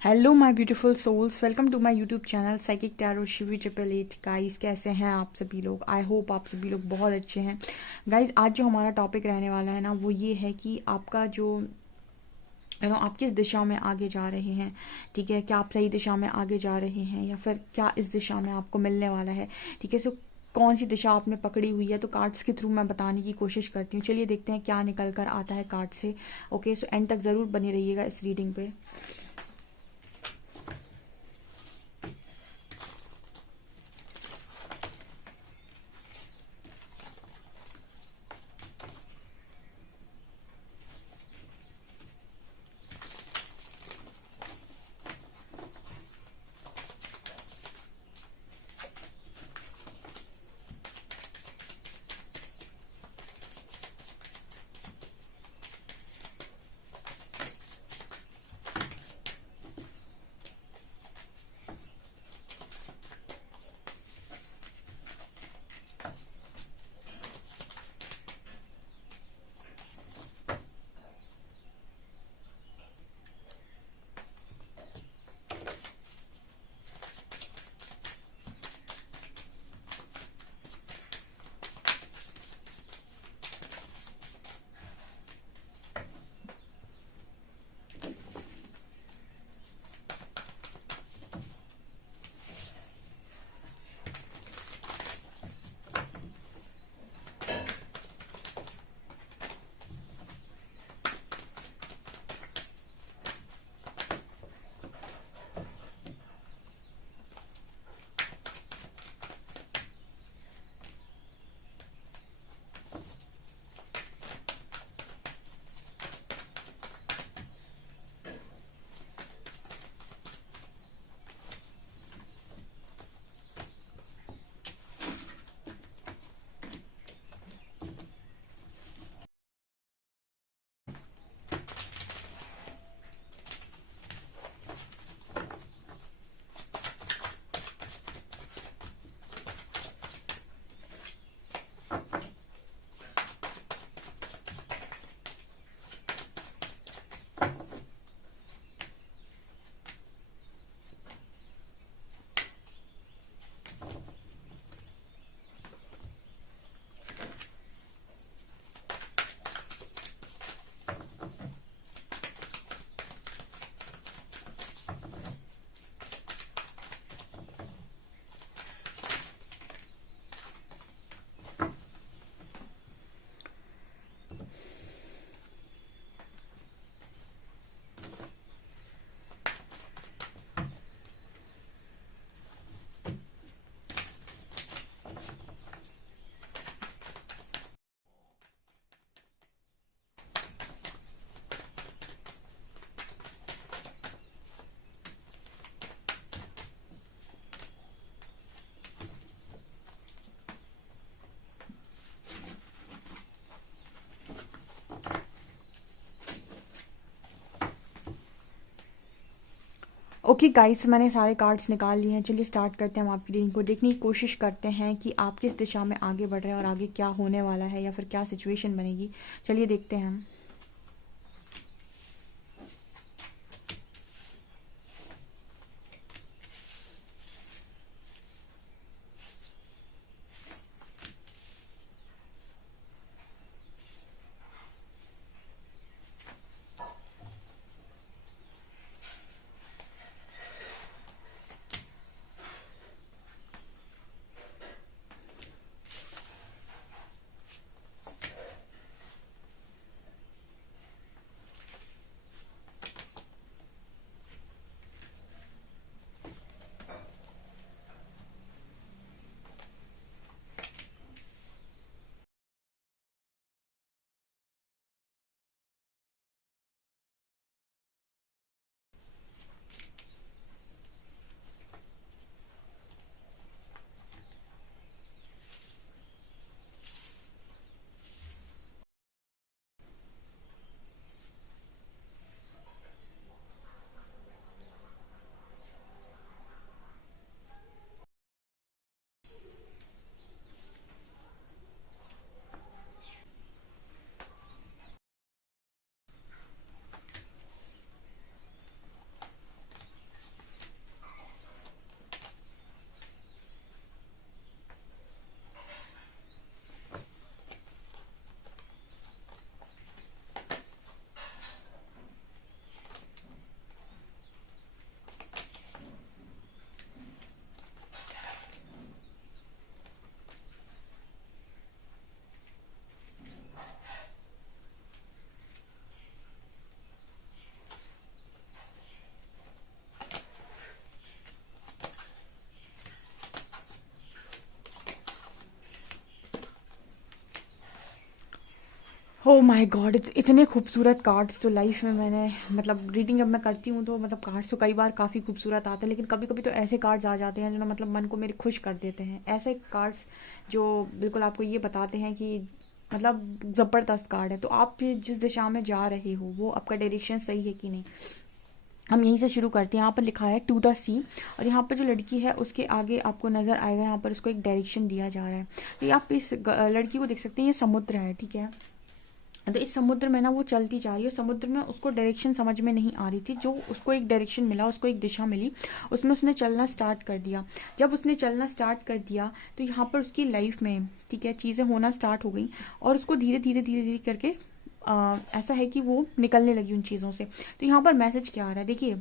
Hello my beautiful souls, welcome to my YouTube channel psychic tarot Shivi 888। Guys, कैसे हैं आप सभी लोग? आई होप आप सभी लोग बहुत अच्छे हैं। गाइस, आज जो हमारा टॉपिक रहने वाला है ना, वो ये है कि आपका जो आप किस दिशा में आगे जा रहे हैं। ठीक है, क्या आप सही दिशा में आगे जा रहे हैं या फिर क्या इस दिशा में आपको मिलने वाला है। ठीक है, सो कौन सी दिशा आपने पकड़ी हुई है, तो कार्ड्स के थ्रू मैं बताने की कोशिश करती हूँ। चलिए देखते हैं क्या निकल कर आता है कार्ड से। ओके, सो एंड तक ज़रूर बने रहिएगा इस रीडिंग पे। ओके गाइस, मैंने सारे कार्ड्स निकाल लिए हैं। चलिए स्टार्ट करते हैं। हम आपकी रीडिंग को देखने की कोशिश करते हैं कि आप किस दिशा में आगे बढ़ रहे हैं और आगे क्या होने वाला है या फिर क्या सिचुएशन बनेगी। चलिए देखते हैं हम। ओह माय गॉड, इतने खूबसूरत कार्ड्स तो लाइफ में मैंने, मतलब रीडिंग जब मैं करती हूँ तो मतलब कार्ड्स तो कई बार काफ़ी खूबसूरत आते हैं, लेकिन कभी कभी तो ऐसे कार्ड्स आ जाते हैं जो ना मतलब मन को मेरे खुश कर देते हैं। ऐसे कार्ड्स जो बिल्कुल आपको ये बताते हैं कि मतलब ज़बरदस्त कार्ड है। तो आप जिस दिशा में जा रहे हो वो आपका डायरेक्शन सही है कि नहीं। हम यहीं से शुरू करते हैं। यहाँ पर लिखा है टू द सी, और यहाँ पर जो लड़की है उसके आगे आपको नज़र आएगा, यहाँ पर उसको एक डायरेक्शन दिया जा रहा है। तो ये आप इस लड़की को देख सकते हैं, ये समुद्र है, ठीक है। तो इस समुद्र में ना वो चलती जा रही है, समुद्र में उसको डायरेक्शन समझ में नहीं आ रही थी, जो उसको एक डायरेक्शन मिला, उसको एक दिशा मिली, उसमें उसने चलना स्टार्ट कर दिया। जब उसने चलना स्टार्ट कर दिया तो यहाँ पर उसकी लाइफ में, ठीक है, चीज़ें होना स्टार्ट हो गई, और उसको धीरे धीरे धीरे धीरे करके ऐसा है कि वो निकलने लगी उन चीज़ों से। तो यहाँ पर मैसेज क्या आ रहा है, देखिए,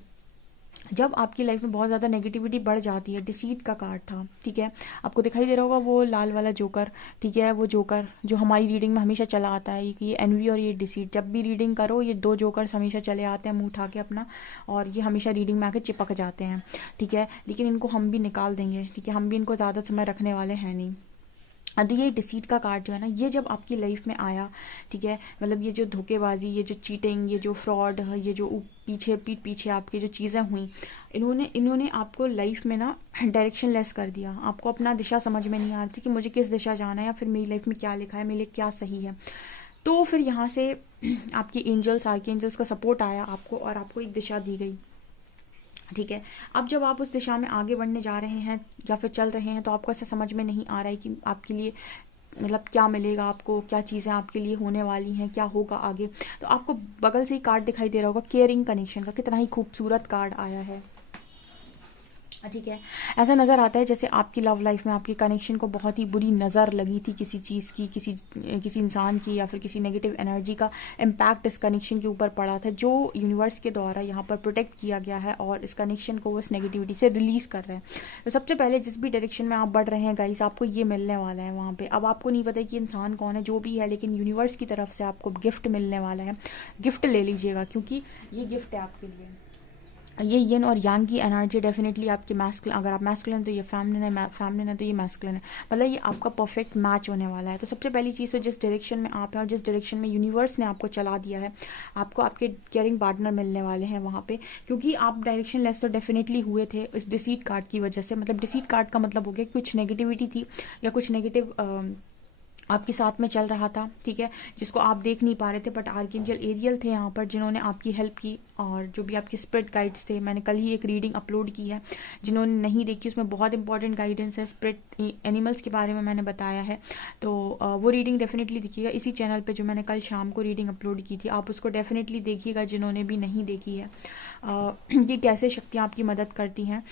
जब आपकी लाइफ में बहुत ज़्यादा नेगेटिविटी बढ़ जाती है, डिसीट का कार्ड था, ठीक है, आपको दिखाई दे रहा होगा वो लाल वाला जोकर, ठीक है, वो जोकर जो हमारी रीडिंग में हमेशा चला आता है कि ये एनवी और ये डिसीट, जब भी रीडिंग करो ये दो जोकर्स हमेशा चले आते हैं मुंह उठा के अपना, और ये हमेशा रीडिंग में आके चिपक जाते हैं, ठीक है, लेकिन इनको हम भी निकाल देंगे, ठीक है, हम भी इनको ज़्यादा समय रखने वाले हैं नहीं। तो ये डिसीट का कार्ड जो है ना, ये जब आपकी लाइफ में आया, ठीक है, मतलब ये जो धोखेबाजी, ये जो चीटिंग, ये जो फ्रॉड, ये जो पीठ पीछे आपकी जो चीज़ें हुई, इन्होंने इन्होंने आपको लाइफ में ना डायरेक्शन लेस कर दिया। आपको अपना दिशा समझ में नहीं आ रही थी कि मुझे किस दिशा जाना है, या फिर मेरी लाइफ में क्या लिखा है, मेरे लिए क्या सही है। तो फिर यहाँ से आपकी एंजल्स, आर्क एंजल्स का सपोर्ट आया आपको, और आपको एक दिशा दी गई, ठीक है। अब जब आप उस दिशा में आगे बढ़ने जा रहे हैं या फिर चल रहे हैं, तो आपको ऐसा समझ में नहीं आ रहा है कि आपके लिए मतलब क्या मिलेगा, आपको क्या चीज़ें आपके लिए होने वाली हैं, क्या होगा आगे। तो आपको बगल से ही कार्ड दिखाई दे रहा होगा केयरिंग कनेक्शन का, कितना ही खूबसूरत कार्ड आया है, ठीक है। ऐसा नज़र आता है जैसे आपकी लव लाइफ में आपके कनेक्शन को बहुत ही बुरी नज़र लगी थी, किसी चीज़ की, किसी इंसान की, या फिर किसी नेगेटिव एनर्जी का इम्पैक्ट इस कनेक्शन के ऊपर पड़ा था, जो यूनिवर्स के द्वारा यहाँ पर प्रोटेक्ट किया गया है, और इस कनेक्शन को वो इस नेगेटिविटी से रिलीज़ कर रहे हैं। तो सबसे पहले जिस भी डायरेक्शन में आप बढ़ रहे हैं गाइस, आपको ये मिलने वाला है वहाँ पर। अब आपको नहीं पता कि इंसान कौन है, जो भी है, लेकिन यूनिवर्स की तरफ से आपको गिफ्ट मिलने वाला है। गिफ्ट ले लीजिएगा, क्योंकि ये गिफ्ट है आपके लिए। ये यिन और यांग की एनर्जी डेफिनेटली आपकी मैस्कुलिन, अगर आप मैस्कुलिन तो ये फेमिनिन है, फेमिनिन है तो ये मैस्कुलिन है, मतलब ये आपका परफेक्ट मैच होने वाला है। तो सबसे पहली चीज़ तो जिस डायरेक्शन में आप हैं और जिस डायरेक्शन में यूनिवर्स ने आपको चला दिया है, आपको आपके केयरिंग पार्टनर मिलने वाले हैं वहाँ पे, क्योंकि आप डायरेक्शन लेस तो डेफिनेटली हुए थे इस डिसीट कार्ड की वजह से। मतलब डिसीट कार्ड का मतलब हो गया कुछ नेगेटिविटी थी, या कुछ नेगेटिव आपके साथ में चल रहा था, ठीक है, जिसको आप देख नहीं पा रहे थे, बट आर्कएंजल एरियल थे यहाँ पर, जिन्होंने आपकी हेल्प की। और जो भी आपके स्पिरिट गाइड्स थे, मैंने कल ही एक रीडिंग अपलोड की है, जिन्होंने नहीं देखी उसमें बहुत इंपॉर्टेंट गाइडेंस है, स्पिरिट एनिमल्स के बारे में मैंने बताया है। तो वो रीडिंग डेफिनेटली देखिएगा इसी चैनल पे, जो मैंने कल शाम को रीडिंग अपलोड की थी, आप उसको डेफिनेटली देखिएगा जिन्होंने भी नहीं देखी है, कि कैसे शक्तियाँ आपकी मदद करती हैं।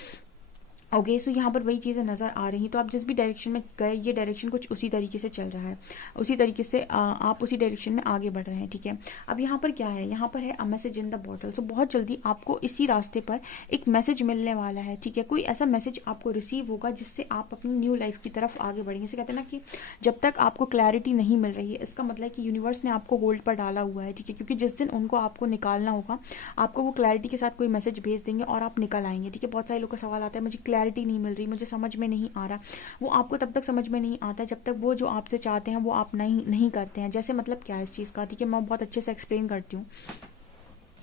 ओके, सो यहाँ पर वही चीज़ें नज़र आ रही। तो आप जिस भी डायरेक्शन में गए, ये डायरेक्शन कुछ उसी तरीके से चल रहा है, उसी तरीके से आप उसी डायरेक्शन में आगे बढ़ रहे हैं, ठीक है। अब यहाँ पर क्या है, यहाँ पर है a message in the bottle. So बहुत जल्दी आपको इसी रास्ते पर एक मैसेज मिलने वाला है, ठीक है। कोई ऐसा मैसेज आपको रिसीव होगा जिससे आप अपनी न्यू लाइफ की तरफ आगे बढ़ेंगे। इसे कहते हैं ना कि जब तक आपको क्लैरिटी नहीं मिल रही है, इसका मतलब है कि यूनिवर्स ने आपको होल्ड पर डाला हुआ है, ठीक है, क्योंकि जिस दिन उनको आपको निकालना होगा, आपको वो क्लैरिटी के साथ कोई मैसेज भेज देंगे और आप निकल आएंगे, ठीक है। बहुत सारे लोगों का सवाल आता है, मुझे क्लैरिटी नहीं मिल रही, मुझे समझ में नहीं आ रहा। वो आपको तब तक समझ में नहीं आता जब तक वो जो आपसे चाहते हैं वो आप नहीं करते हैं। जैसे मतलब क्या है इस चीज़ का, ठीक है, मैं बहुत अच्छे से एक्सप्लेन करती हूँ।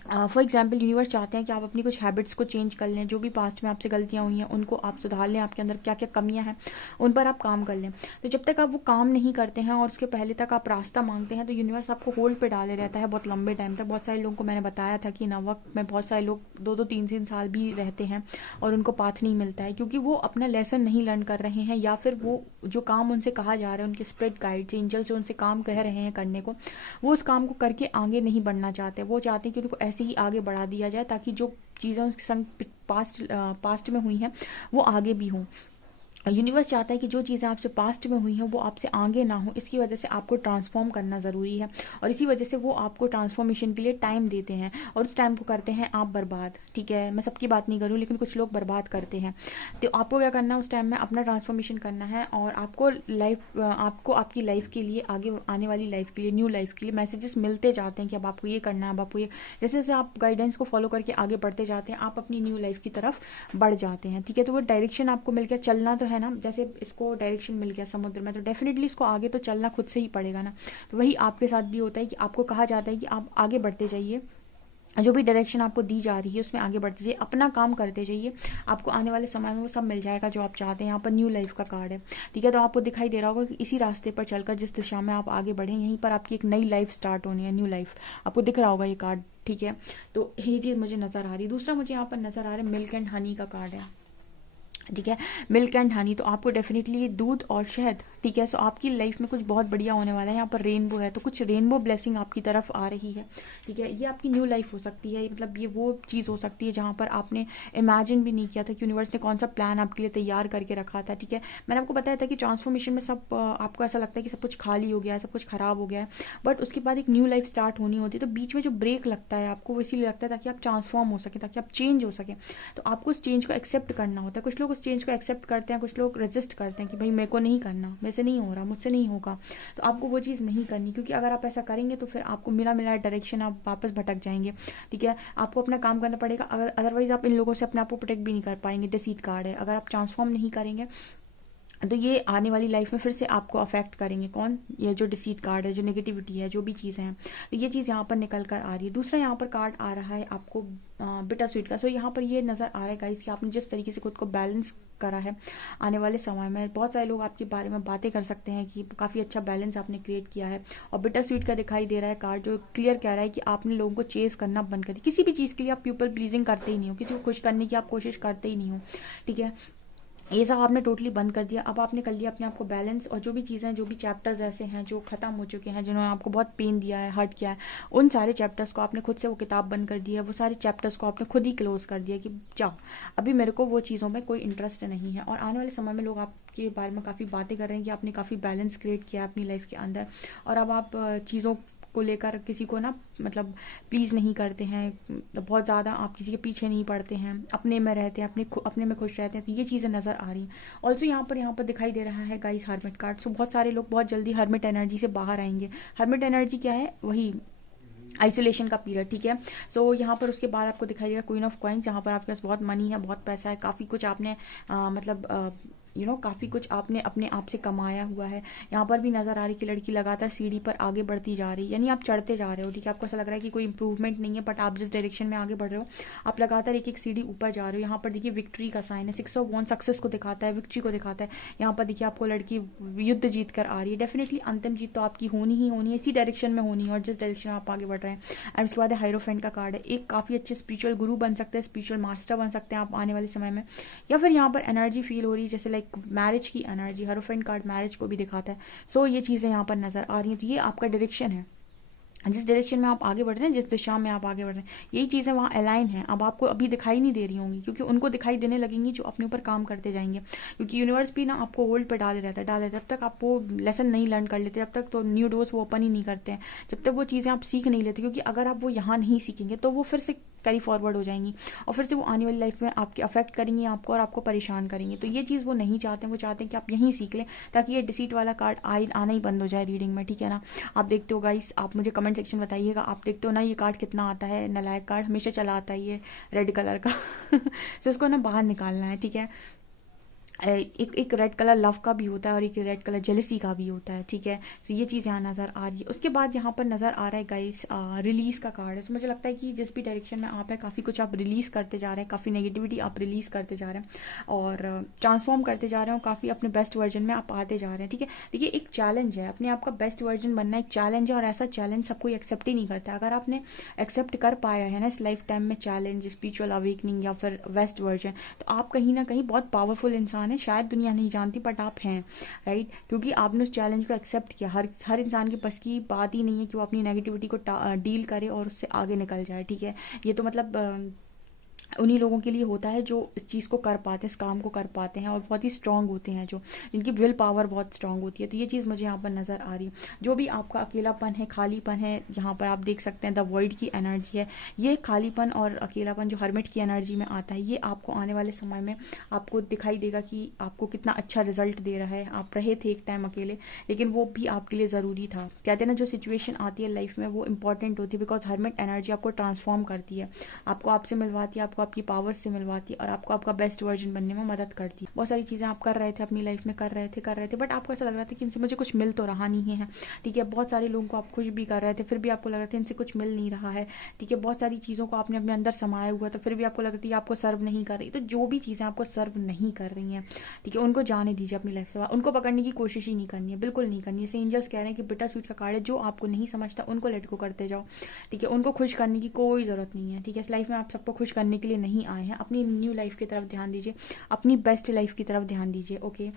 फॉर एग्जाम्पल यूनिवर्स चाहते हैं कि आप अपनी कुछ हैबिट्स को चेंज कर लें, जो भी पास्ट में आपसे गलतियां हुई हैं उनको आप सुधार लें, आपके अंदर क्या क्या कमियां हैं उन पर आप काम कर लें। तो जब तक आप वो काम नहीं करते हैं और उसके पहले तक आप रास्ता मांगते हैं, तो यूनिवर्स आपको होल्ड पे डाले रहता है बहुत लंबे टाइम तक। बहुत सारे लोगों को मैंने बताया था कि नवक में बहुत सारे लोग 2-3 साल भी रहते हैं और उनको पाथ नहीं मिलता है, क्योंकि वो अपना लेसन नहीं लर्न कर रहे हैं, या फिर वो जो काम उनसे कहा जा रहा है, उनके स्पिरिट गाइड्स, एंजल्स जो उनसे काम कह रहे हैं करने को, वो उस काम को करके आगे नहीं बढ़ना चाहते। वो चाहते हैं कि उनको ऐसे ही आगे बढ़ा दिया जाए, ताकि जो चीज़ें उनके संग पास्ट में हुई हैं वो आगे भी हों। यूनिवर्स चाहता है कि जो चीज़ें आपसे पास्ट में हुई हैं वो आपसे आगे ना हो, इसकी वजह से आपको ट्रांसफॉर्म करना ज़रूरी है, और इसी वजह से वो आपको ट्रांसफॉर्मेशन के लिए टाइम देते हैं, और उस टाइम को करते हैं आप बर्बाद, ठीक है। मैं सबकी बात नहीं करूँ, लेकिन कुछ लोग बर्बाद करते हैं। तो आपको क्या करना है, उस टाइम में अपना ट्रांसफॉर्मेशन करना है, और आपको आपकी लाइफ के लिए, आगे आने वाली लाइफ के लिए, न्यू लाइफ के लिए मैसेजेस मिलते जाते हैं कि अब आपको ये करना है, अब आपको ये, जैसे जैसे आप गाइडेंस को फॉलो करके आगे बढ़ते जाते हैं, आप अपनी न्यू लाइफ की तरफ बढ़ जाते हैं, ठीक है। तो वो डायरेक्शन आपको मिल गया, चलना तो है ना, जैसे इसको डायरेक्शन मिल गया समुद्र में, तो डेफिनेटली इसको आगे तो चलना खुद से ही पड़ेगा ना। तो वही आपके साथ भी होता है कि आपको कहा जाता है कि आप आगे बढ़ते जाइए, जो भी डायरेक्शन आपको दी जा रही है उसमें आगे बढ़ते जाइए, अपना काम करते जाइए, आपको आने वाले समय में वो सब मिल जाएगा जो आप चाहते हैं। यहाँ पर न्यू लाइफ का कार्ड है, ठीक है। तो आपको दिखाई दे रहा होगा कि इसी रास्ते पर चलकर जिस दिशा में आप आगे बढ़े, यहीं पर आपकी एक नई लाइफ स्टार्ट होनी है, न्यू लाइफ। आपको दिख रहा होगा ये कार्ड, ठीक है। तो ये चीज़ मुझे नज़र आ रही है। दूसरा मुझे यहाँ पर नज़र आ रहा है मिल्क एंड हनी का कार्ड है, ठीक है। मिल्क एंड हनी, तो आपको डेफिनेटली दूध और शहद, ठीक है। सो आपकी लाइफ में कुछ बहुत बढ़िया होने वाला है। यहाँ पर रेनबो है, तो कुछ रेनबो ब्लेसिंग आपकी तरफ आ रही है, ठीक है। ये आपकी न्यू लाइफ हो सकती है, मतलब ये वो चीज़ हो सकती है जहाँ पर आपने इमेजिन भी नहीं किया था कि यूनिवर्स ने कौन सा प्लान आपके लिए तैयार करके रखा था, ठीक है। मैंने आपको बताया था कि ट्रांसफॉर्मेशन में सब आपको ऐसा लगता है कि सब कुछ खाली हो गया है, सब कुछ खराब हो गया है, बट उसके बाद एक न्यू लाइफ स्टार्ट होनी होती है। तो बीच में जो ब्रेक लगता है आपको, वो इसीलिए लगता है ताकि आप ट्रांसफॉर्म हो सके, ताकि आप चेंज हो सके। तो आपको उस चेंज को एक्सेप्ट करना होता है। कुछ लोग उस चेंज को एक्सेप्ट करते हैं, कुछ लोग रेजिस्ट करते हैं कि भाई मेरे को नहीं करना, मेरे से नहीं हो रहा, मुझसे नहीं होगा। तो आपको वो चीज़ नहीं करनी, क्योंकि अगर आप ऐसा करेंगे तो फिर आपको मिला मिला डायरेक्शन आप वापस भटक जाएंगे, ठीक है। आपको अपना काम करना पड़ेगा, अगर अदरवाइज आप इन लोगों से अपने आप को प्रोटेक्ट भी नहीं कर पाएंगे। डिसीट कार्ड है, अगर आप ट्रांसफॉर्म नहीं करेंगे तो ये आने वाली लाइफ में फिर से आपको अफेक्ट करेंगे। कौन? ये जो डिसीट कार्ड है, जो नेगेटिविटी है, जो भी चीज़ें हैं, तो ये चीज़ यहाँ पर निकल कर आ रही है। दूसरा यहाँ पर कार्ड आ रहा है आपको बिटर स्वीट का। सो यहाँ पर ये नज़र आ रहा है गाइस कि आपने जिस तरीके से खुद को बैलेंस करा है, आने वाले समय में बहुत सारे लोग आपके बारे में बातें कर सकते हैं कि काफ़ी अच्छा बैलेंस आपने क्रिएट किया है। और बिटर स्वीट का दिखाई दे रहा है कार्ड, जो क्लियर कह रहा है कि आपने लोगों को चेस करना बंद कर दिया। किसी भी चीज़ के लिए आप पीपल प्लीजिंग करते ही नहीं हो, किसी को खुश करने की आप कोशिश करते ही नहीं हो, ठीक है। ये सब आपने टोटली बंद कर दिया। अब आपने कर लिया अपने आप को बैलेंस, और जो भी चीज़ें, जो भी चैप्टर्स ऐसे हैं जो खत्म हो चुके हैं, जिन्होंने आपको बहुत पेन दिया है, हर्ट किया है, उन सारे चैप्टर्स को आपने खुद से वो किताब बंद कर दी है, वो सारे चैप्टर्स को आपने खुद ही क्लोज कर दिया कि जाओ, अभी मेरे को वो चीज़ों में कोई इंटरेस्ट नहीं है। और आने वाले समय में लोग आपके बारे में काफ़ी बातें कर रहे हैं कि आपने काफ़ी बैलेंस क्रिएट किया अपनी लाइफ के अंदर, और अब आप चीज़ों को लेकर किसी को ना, मतलब प्लीज़ नहीं करते हैं, बहुत ज़्यादा आप किसी के पीछे नहीं पड़ते हैं, अपने में रहते हैं, अपने में खुश रहते हैं। तो ये चीज़ें नज़र आ रही हैं। ऑल्सो यहाँ पर दिखाई दे रहा है गाइस हर्मिट कार्ड। सो बहुत सारे लोग बहुत जल्दी हर्मिट एनर्जी से बाहर आएंगे। हर्मिट एनर्जी क्या है? वही आइसोलेशन का पीरियड, ठीक है। सो यहाँ पर उसके बाद आपको दिखाई देगा क्वीन ऑफ कॉइन्स, जहाँ पर आपके पास बहुत मनी है, बहुत पैसा है, काफ़ी कुछ आपने काफ़ी कुछ आपने अपने आप से कमाया हुआ है। यहाँ पर भी नज़र आ रही कि लड़की लगातार सीढ़ी पर आगे बढ़ती जा रही है, यानी आप चढ़ते जा रहे हो, ठीक है। आपको ऐसा लग रहा है कि कोई इंप्रूवमेंट नहीं है, बट आप जिस डायरेक्शन में आगे बढ़ रहे हो, आप लगातार एक एक सीढ़ी ऊपर जा रहे हो। यहाँ पर देखिए विक्ट्री का साइन है, 6 ऑफ वॉन्ड सक्सेस को दिखाता है, विक्ट्री को दिखाता है। यहाँ पर देखिए आपको लड़की युद्ध जीत कर आ रही है। डेफिनेटली अंतिम जीत तो आपकी होनी ही होनी है, इसी डायरेक्शन में होनी है और जिस डायरेक्शन में आप आगे बढ़ रहे हैं। एंड उसके बाद हाइरोफेंट का कार्ड है। एक काफ़ी अच्छे स्पिरिचुअल गुरु बन सकते हैं, स्पिरिचुअल मास्टर बन सकते हैं आप आने वाले समय में। या फिर यहाँ पर एनर्जी फील हो रही है जैसे लाइक मैरिज की एनर्जी, हाइरोफेंट कार्ड मैरिज को भी दिखाता है। सो ये चीज़ें यहाँ पर नजर आ रही हैं। तो ये आपका डायरेक्शन है, जिस डायरेक्शन में आप आगे बढ़ रहे हैं, जिस दिशा में आप आगे बढ़ रहे हैं, यही चीज़ें वहाँ अलाइन हैं। अब आपको अभी दिखाई नहीं दे रही होंगी, क्योंकि उनको दिखाई देने लगेंगी जो अपने ऊपर काम करते जाएंगे। क्योंकि यूनिवर्स भी ना आपको होल्ड पे डाले रहता है, जब तक आप वो लेसन नहीं लर्न कर लेते, जब तक तो न्यू डोर्स वो ओपन ही नहीं करते हैं, जब तक वो चीज़ें आप सीख नहीं लेते। क्योंकि अगर आप वो यहाँ नहीं सीखेंगे तो वो फिर से कैरी फॉरवर्ड हो जाएंगी, और फिर से वो आने वाली लाइफ में आपके अफेक्ट करेंगी आपको, और आपको परेशान करेंगी। तो ये चीज़ वो नहीं चाहते हैं, वो चाहते हैं कि आप यहीं सीख लें, ताकि ये डिसीट वाला कार्ड आना ही बंद हो जाए रीडिंग में, ठीक है ना। आप देखते हो गाइस, आप मुझे कमेंट सेक्शन बताइएगा, आप देखते हो ना ये कार्ड कितना आता है। नालायक कार्ड हमेशा चला आता है ये रेड कलर का तो इसको ना बाहर निकालना है, ठीक है। एक रेड कलर लव का भी होता है और एक रेड कलर जेलसी का भी होता है, ठीक है। तो ये चीज़ यहाँ नज़र आ रही है। उसके बाद यहाँ पर नज़र आ रहा है गाइस रिलीज़ का कार्ड है। तो मुझे लगता है कि जिस भी डायरेक्शन में आप है, काफ़ी कुछ आप रिलीज़ करते जा रहे हैं, काफ़ी नेगेटिविटी आप रिलीज़ करते जा रहे हैं और ट्रांसफॉर्म करते जा रहे हो, काफ़ी अपने बेस्ट वर्जन में आप आते जा रहे हैं, ठीक है। देखिए एक चैलेंज है, अपने आप का बेस्ट वर्जन बनना एक चैलेंज है, और ऐसा चैलेंज सब कोई एक्सेप्ट ही नहीं करता। अगर आपने एक्सेप्ट कर पाया है ना इस लाइफ टाइम में चैलेंज, स्पिरिचुअल अवेकनिंग या फिर वेस्ट वर्जन, तो आप कहीं ना कहीं बहुत पावरफुल इंसान है। शायद दुनिया नहीं जानती, बट आप हैं, राइट। क्योंकि आपने उस चैलेंज को एक्सेप्ट किया। हर इंसान के बस की बात ही नहीं है कि वो अपनी नेगेटिविटी को डील करे और उससे आगे निकल जाए, ठीक है। ये तो मतलब उन्हीं लोगों के लिए होता है जो इस चीज़ को कर पाते हैं, इस काम को कर पाते हैं, और बहुत ही स्ट्रांग होते हैं, जो जिनकी विल पावर बहुत स्ट्रांग होती है। तो ये चीज़ मुझे यहाँ पर नज़र आ रही है। जो भी आपका अकेलापन है, खालीपन है, यहाँ पर आप देख सकते हैं द वॉइड की एनर्जी है। ये खालीपन और अकेलापन जो हर्मिट की एनर्जी में आता है, ये आपको आने वाले समय में आपको दिखाई देगा कि आपको कितना अच्छा रिजल्ट दे रहा है। आप रहे थे एक टाइम अकेले, लेकिन वो भी आपके लिए ज़रूरी था। कहते हैं ना, जो सिचुएशन आती है लाइफ में वो इंपॉर्टेंट होती है, बिकॉज हर्मिट एनर्जी आपको ट्रांसफॉर्म करती है, आपको आपसे मिलवाती है, आपको आपको आपकी पावर से मिलवाती है और आपको आपका बेस्ट वर्जन बनने में मदद करती है। बहुत सारी चीज़ें आप कर रहे थे अपनी लाइफ में, कर रहे थे, बट आपको ऐसा लग रहा था कि इनसे मुझे कुछ मिल तो रहा नहीं है, ठीक है। बहुत सारे लोगों को आप खुश भी कर रहे थे, फिर भी आपको लग रहा था इनसे कुछ मिल नहीं रहा है, ठीक है। बहुत सारी चीज़ों को आपने अपने अंदर समाया हुआ था, फिर भी आपको लग रही है आपको सर्व नहीं कर रही। तो जो भी चीज़ें आपको सर्व नहीं कर रही हैं, ठीक है, उनको जाने दीजिए अपनी लाइफ से, उनको पकड़ने की कोशिश ही नहीं करनी है, बिल्कुल नहीं करनी है। जैसे एंजल्स कह रहे हैं कि बिटर स्वीट का कार्ड है, जो आपको नहीं समझता उनको लेट को करते जाओ, ठीक है। उनको खुश करने की कोई ज़रूरत नहीं है, ठीक है। इस लाइफ में आप सबको खुश करने के लिए नहीं आए हैं। अपनी न्यू लाइफ की तरफ ध्यान दीजिए, अपनी बेस्ट लाइफ की तरफ ध्यान दीजिए, ओके।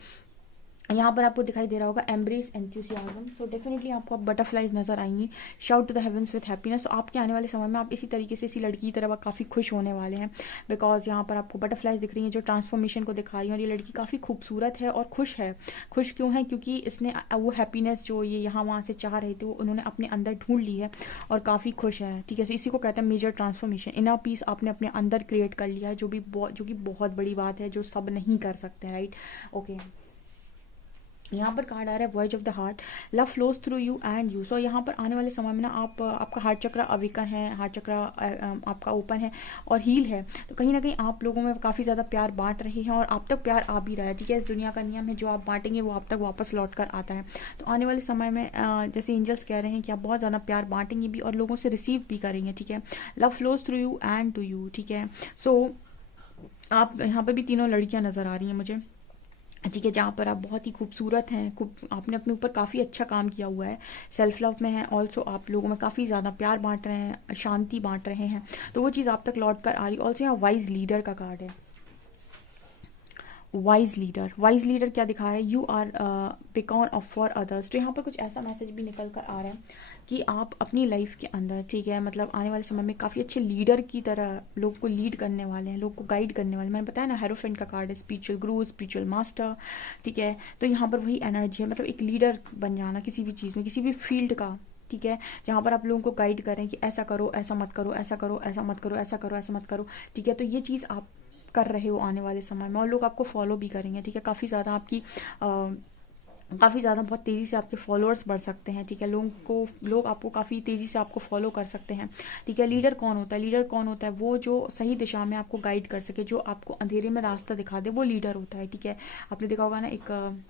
यहाँ पर आपको दिखाई दे रहा होगा एम्ब्रेस एंथुसियाज्म, सो डेफिनेटली आपको बटरफ्लाइज नजर आएंगी। Shout to the heavens with happiness. तो आपके आने वाले समय में आप इसी तरीके से इसी लड़की की तरह काफ़ी खुश होने वाले हैं, बिकॉज यहाँ पर आपको बटरफ्लाइज दिख रही हैं जो ट्रांसफॉर्मेशन को दिखा रही हैं। और ये लड़की काफ़ी खूबसूरत है और खुश है। खुश क्यों है? क्योंकि इसने वो हैप्पीनेस जो ये यहाँ वहाँ से चाह रही थी वो उन्होंने अपने अंदर ढूंढ ली है और काफ़ी खुश है, ठीक है। इसी को कहते हैं मेजर ट्रांसफॉर्मेशन। इनर पीस आपने अपने अंदर क्रिएट कर लिया है, जो कि बहुत बड़ी बात है, जो सब नहीं कर सकते, राइट, ओके। यहाँ पर कार्ड आ रहा है voice of the heart, love flows through you and you. So यहाँ पर आने वाले समय में ना आपका हार्ट चक्र अवेकन है, हार्ट चक्र आपका ओपन है और हील है। तो कहीं ना कहीं आप लोगों में काफ़ी ज़्यादा प्यार बांट रहे हैं और आप तक प्यार आ भी रहा है, ठीक है। इस दुनिया का नियम है, जो आप बांटेंगे वो आप तक वापस लौट कर आता है। तो आने वाले समय में जैसे एंजल्स कह रहे हैं कि आप बहुत ज़्यादा प्यार बांटेंगे भी और लोगों से रिसीव भी करेंगे, ठीक है। Love flows through you and to you, ठीक है। सो आप यहाँ पर भी तीनों लड़कियाँ नज़र आ रही हैं मुझे, ठीक है, जहाँ पर आप बहुत ही खूबसूरत हैं, आपने अपने ऊपर काफ़ी अच्छा काम किया हुआ है, सेल्फ लव में है। ऑल्सो आप लोगों में काफ़ी ज़्यादा प्यार बांट रहे हैं, शांति बांट रहे हैं, तो वो चीज़ आप तक लौट कर आ रही। ऑल्सो यहाँ वाइज लीडर का कार्ड है, वाइज लीडर क्या दिखा रहा है? You are beacon of for others. तो यहाँ पर कुछ ऐसा मैसेज भी निकल कर आ रहा है कि आप अपनी लाइफ के अंदर, ठीक है, मतलब आने वाले समय में काफ़ी अच्छे लीडर की तरह लोग को लीड करने वाले हैं, लोग को गाइड करने वाले। मैंने बताया ना, हेरोफेंट का कार्ड है, स्पिरिचुअल गुरु, स्पिरिचुअल मास्टर, ठीक है। तो यहाँ पर वही एनर्जी है, मतलब एक लीडर बन जाना किसी भी चीज़ में, किसी भी फील्ड का, ठीक है, जहाँ पर आप लोगों को गाइड करें कि ऐसा करो, ऐसा मत करो, ऐसा करो, ऐसा मत करो, ऐसा करो, ऐसा मत करो, ठीक है। तो ये चीज़ आप कर रहे हो आने वाले समय में और लोग आपको फॉलो भी करेंगे, ठीक है। काफ़ी ज़्यादा बहुत तेज़ी से आपके फॉलोअर्स बढ़ सकते हैं, ठीक है। लोग आपको काफ़ी तेज़ी से आपको फॉलो कर सकते हैं, ठीक है। लीडर कौन होता है? लीडर कौन होता है? वो जो सही दिशा में आपको गाइड कर सके, जो आपको अंधेरे में रास्ता दिखा दे, वो लीडर होता है, ठीक है। आपने देखा होगा ना, एक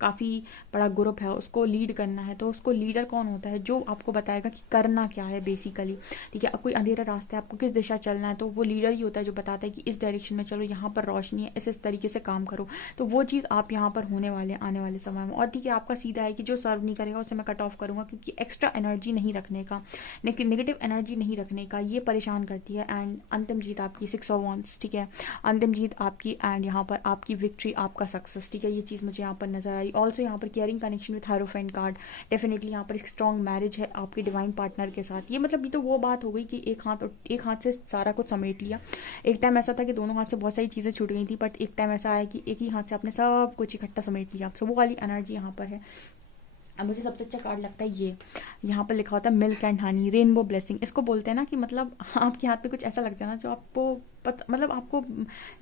काफ़ी बड़ा ग्रुप है, उसको लीड करना है, तो उसको लीडर कौन होता है? जो आपको बताएगा कि करना क्या है बेसिकली, ठीक है। अब कोई अंधेरा रास्ता है, आपको किस दिशा चलना है, तो वो लीडर ही होता है जो बताता है कि इस डायरेक्शन में चलो, यहाँ पर रोशनी है, इस तरीके से काम करो। तो वो चीज़ आप यहाँ पर होने वाले हैं आने वाले समय में। और ठीक है, आपका सीधा है कि जो सर्व नहीं करेगा उसे मैं कट ऑफ करूँगा, क्योंकि एक्स्ट्रा एनर्जी नहीं रखने का, नेगेटिव एनर्जी नहीं रखने का, ये परेशान करती है। एंड अंतिम जीत आपकी 6 ऑफ वांड्स, ठीक है, अंतिम जीत आपकी, एंड यहाँ पर आपकी विक्ट्री, आपका सक्सेस, ठीक है। ये चीज़ मुझे यहाँ पर नजर आई। ऑल्सो यहाँ पर caring connection with hierophant card, definitely यहाँ पर एक स्ट्रॉन्ग मैरिज है आपके डिवाइन पार्टनर के साथ। ये मतलब ये तो वो बात हो गई कि एक हाथ से सारा कुछ समेट लिया। एक टाइम ऐसा था कि दोनों हाथ से बहुत सारी चीज़ें छूट गई थी, बट एक टाइम ऐसा आया कि एक ही हाथ से आपने सब कुछ इकट्ठा समेट लिया। सो वो वाली एनर्जी यहाँ पर है। अब मुझे सबसे अच्छा कार्ड लगता है ये, यहाँ पर लिखा होता है milk and honey, rainbow blessing. इसको बोलते हैं ना कि मतलब आपके हाथ पे कुछ ऐसा लग जाना जो आपको मतलब आपको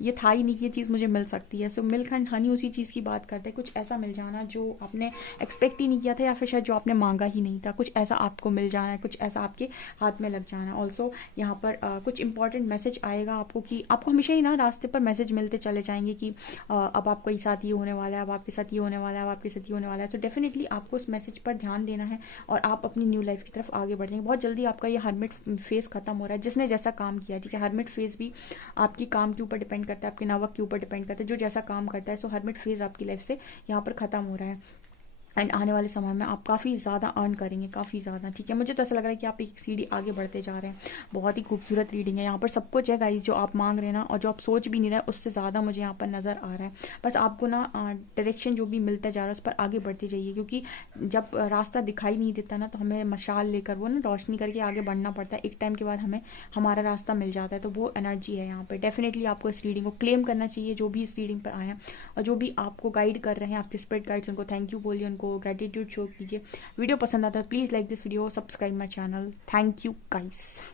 ये था ही नहीं कि ये चीज़ मुझे मिल सकती है। सो मिल्क एंड हनी उसी चीज़ की बात करते हैं, कुछ ऐसा मिल जाना जो आपने एक्सपेक्ट ही नहीं किया था, या फिर शायद जो आपने मांगा ही नहीं था, कुछ ऐसा आपको मिल जाना है, कुछ ऐसा आपके हाथ में लग जाना है। ऑल्सो यहाँ पर कुछ इंपॉर्टेंट मैसेज आएगा आपको, कि आपको हमेशा ही ना रास्ते पर मैसेज मिलते चले जाएंगे कि अब आपके साथ ये होने वाला है, अब आपके साथ ये होने वाला है, अब आपके साथ ये होने वाला है। तो डेफिनेटली आपको उस मैसेज पर ध्यान देना है और आप अपनी न्यू लाइफ की तरफ आगे बढ़ जाएंगे। बहुत जल्दी आपका ये हर्मिट फेज खत्म हो रहा है, जिसने जैसा काम किया, ठीक है। हर्मिट फेज भी आपकी काम के ऊपर डिपेंड करता है, आपके नवक के ऊपर डिपेंड करता है, जो जैसा काम करता है। सो हर्मिट फेज आपकी लाइफ से यहाँ पर खत्म हो रहा है। एंड आने वाले समय में आप काफ़ी ज़्यादा अर्न करेंगे, काफ़ी ज़्यादा, ठीक है। मुझे तो ऐसा लग रहा है कि आप एक सीढ़ी आगे बढ़ते जा रहे हैं। बहुत ही खूबसूरत रीडिंग है, यहाँ पर सब कुछ है गाइस, जो आप मांग रहे हैं ना, और जो आप सोच भी नहीं रहे उससे ज़्यादा मुझे यहाँ पर नज़र आ रहा है। बस आपको ना डायरेक्शन जो भी मिलता जा रहा है उस पर आगे बढ़ते जाइए, क्योंकि जब रास्ता दिखाई नहीं देता ना, तो हमें मशाल लेकर वो ना रोशनी करके आगे बढ़ना पड़ता है। एक टाइम के बाद हमें हमारा रास्ता मिल जाता है, तो वो एनर्जी है यहाँ पर। डेफिनेटली आपको इस रीडिंग को क्लेम करना चाहिए, जो भी इस रीडिंग पर आए हैं और जो भी आपको गाइड कर रहे हैं, आपके स्पिरिट गाइड्स, उनको थैंक यू बोलिए, उनको ग्रेटिट्यूड शो कीजिए। वीडियो पसंद आता है please like this video, subscribe my channel. Thank you guys.